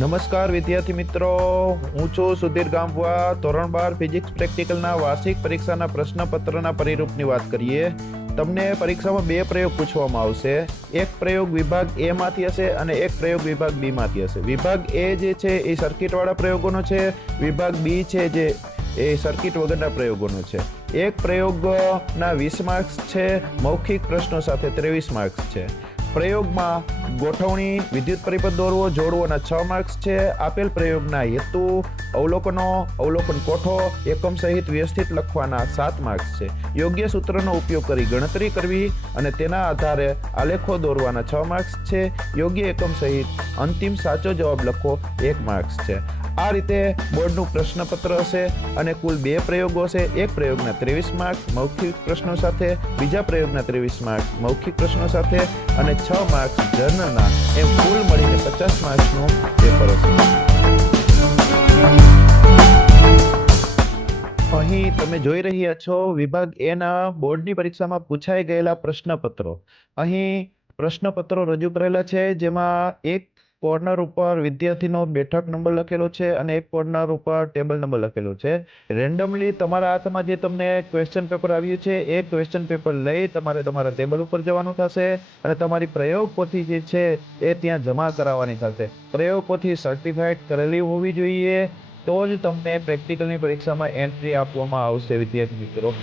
નમસ્કાર વિદ્યાર્થી મિત્રો, હું છું સુધીર ગામવા. ધોરણ 12 ફિઝિક્સ પ્રેક્ટિકલના વાર્ષિક પરીક્ષાના પ્રશ્નપત્રના પરિરૂપની વાત કરીએ. તમને પરીક્ષામાં બે પ્રયોગ પૂછવામાં આવશે. એક પ્રયોગ વિભાગ એ માંથી હશે અને એક પ્રયોગ વિભાગ બી માંથી હશે. વિભાગ એ જે છે એ સર્કિટવાળા પ્રયોગોનો છે, વિભાગ બી છે જે એ સર્કિટ વગરના પ્રયોગોનો છે. એક પ્રયોગના 20 માર્ક્સ છે, મૌખિક પ્રશ્નો સાથે 23 માર્ક્સ છે. પ્રયોગમાં ગોઠવણી, વિદ્યુત પરિપથ દોરવો, જોડવાના 6 માર્ક્સ છે. આપેલ પ્રયોગના હેતુ, અવલોકનો, અવલોકન કોઠો, એકમ સહિત વ્યવસ્થિત લખવાના 7 માર્ક્સ છે. યોગ્ય સૂત્રનો ઉપયોગ કરી ગણતરી કરવી અને તેના આધારે આલેખો દોરવાના 6 માર્ક્સ છે. યોગ્ય એકમ સહિત અંતિમ સાચો જવાબ લખવો 1 માર્ક્સ છે. આ રીતે બોર્ડનું પ્રશ્નપત્ર હશે અને કુલ 2 પ્રયોગો હશે. એક પ્રયોગના 23 માર્ક મૌખિક પ્રશ્નો સાથે, બીજા પ્રયોગના 23 માર્ક મૌખિક પ્રશ્નો સાથે અને 6 માર્ક્સ જર્નલના, એમ કુલ મળીને 50 માર્ક્સનું પેપર હશે. અહીં તમે જોઈ રહ્યા છો વિભાગ એ ના બોર્ડની પરીક્ષામાં પૂછાઈ ગયેલા પ્રશ્નપત્રો. અહીં પ્રશ્નપત્રો રજૂ કરેલા છે, જેમાં એક કોર્નર ઉપર વિદ્યાર્થીનો બેઠક નંબર લખેલો છે અને એક કોર્નર ઉપર ટેબલ નંબર લખેલો છે. રેન્ડમલી તમારા હાથમાં જે તમને ક્વેશ્ચન પેપર આવ્યું છે એ ક્વેશ્ચન પેપર લઈ તમારે તમારા ટેબલ ઉપર જવાનું થશે અને તમારી પ્રયોગ પોથી જે છે એ ત્યાં જમા કરાવવાની થશે. પ્રયોગ પોથી સર્ટિફાઈડ કરેલી હોવી જોઈએ, તો જ તમને પ્રેક્ટિકલની પરીક્ષામાં એન્ટ્રી આપવામાં આવશે વિદ્યાર્થી મિત્રો.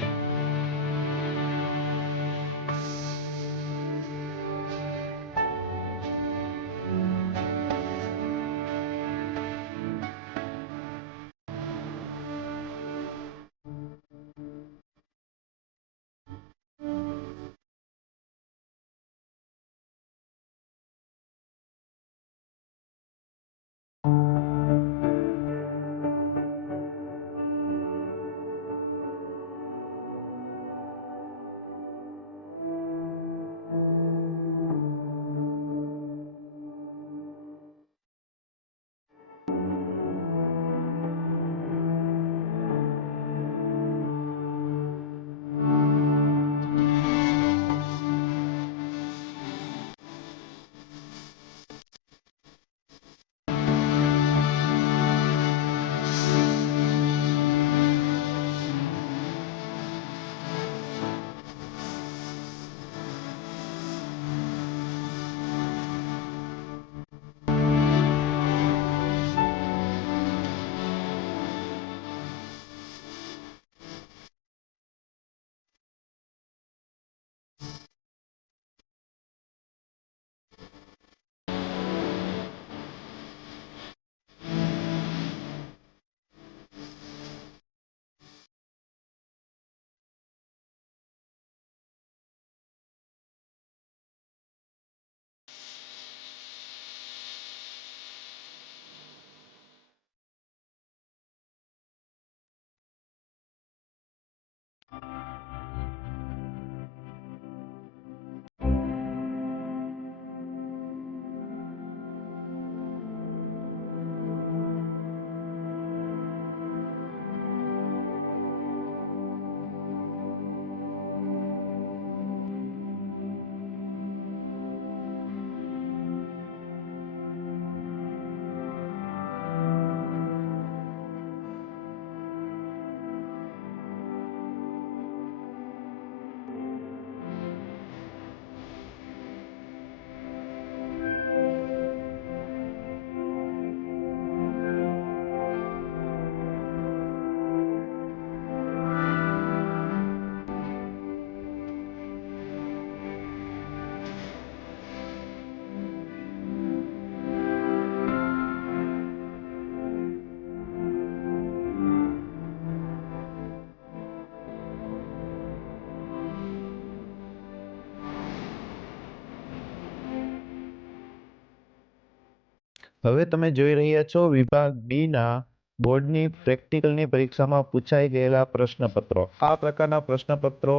હવે તમે જોઈ રહ્યા છો વિભાગ બી ના બોર્ડની પ્રેક્ટિકલની પરીક્ષામાં પૂછાઈ ગયેલા પ્રશ્નપત્રો. આ પ્રકારના પ્રશ્નપત્રો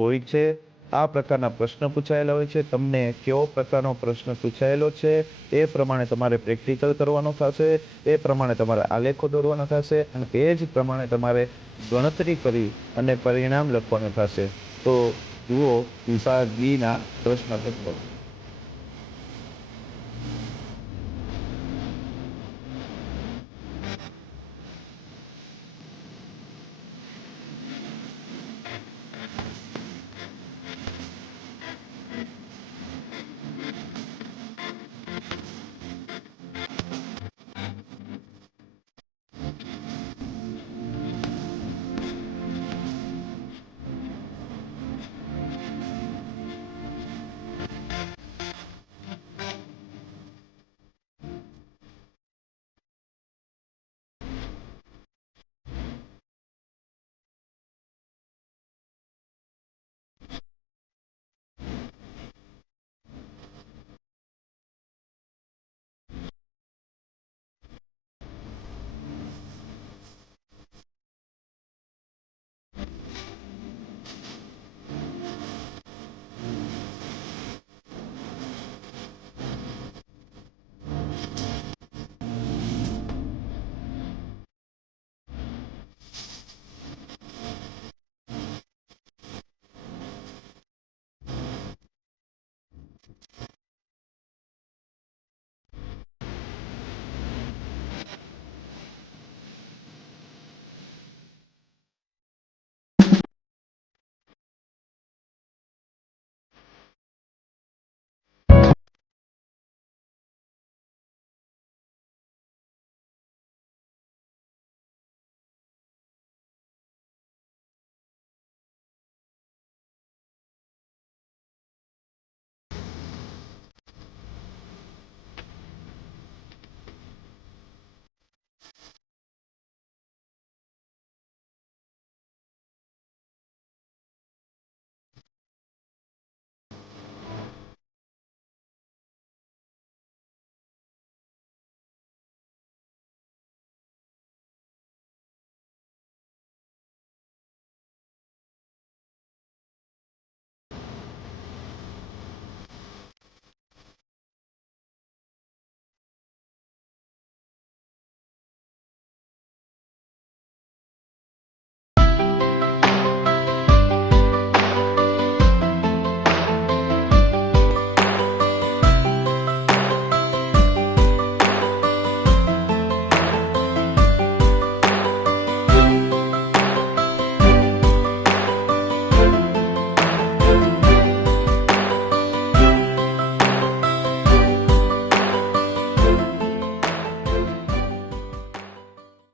હોય છે. આ પ્રકારના પ્રશ્ન પૂછાયેલા હોય છે. તમને કેવો પ્રકારનો પ્રશ્ન પૂછાયેલો છે એ પ્રમાણે તમારે પ્રેક્ટિકલ કરવાનો થશે, એ પ્રમાણે તમારે આલેખો દોરવાના થશે અને એ જ પ્રમાણે તમારે ગણતરી કરી અને પરિણામ લખવાનું થશે. તો જુઓ વિભાગ બી ના પ્રશ્નપત્રો.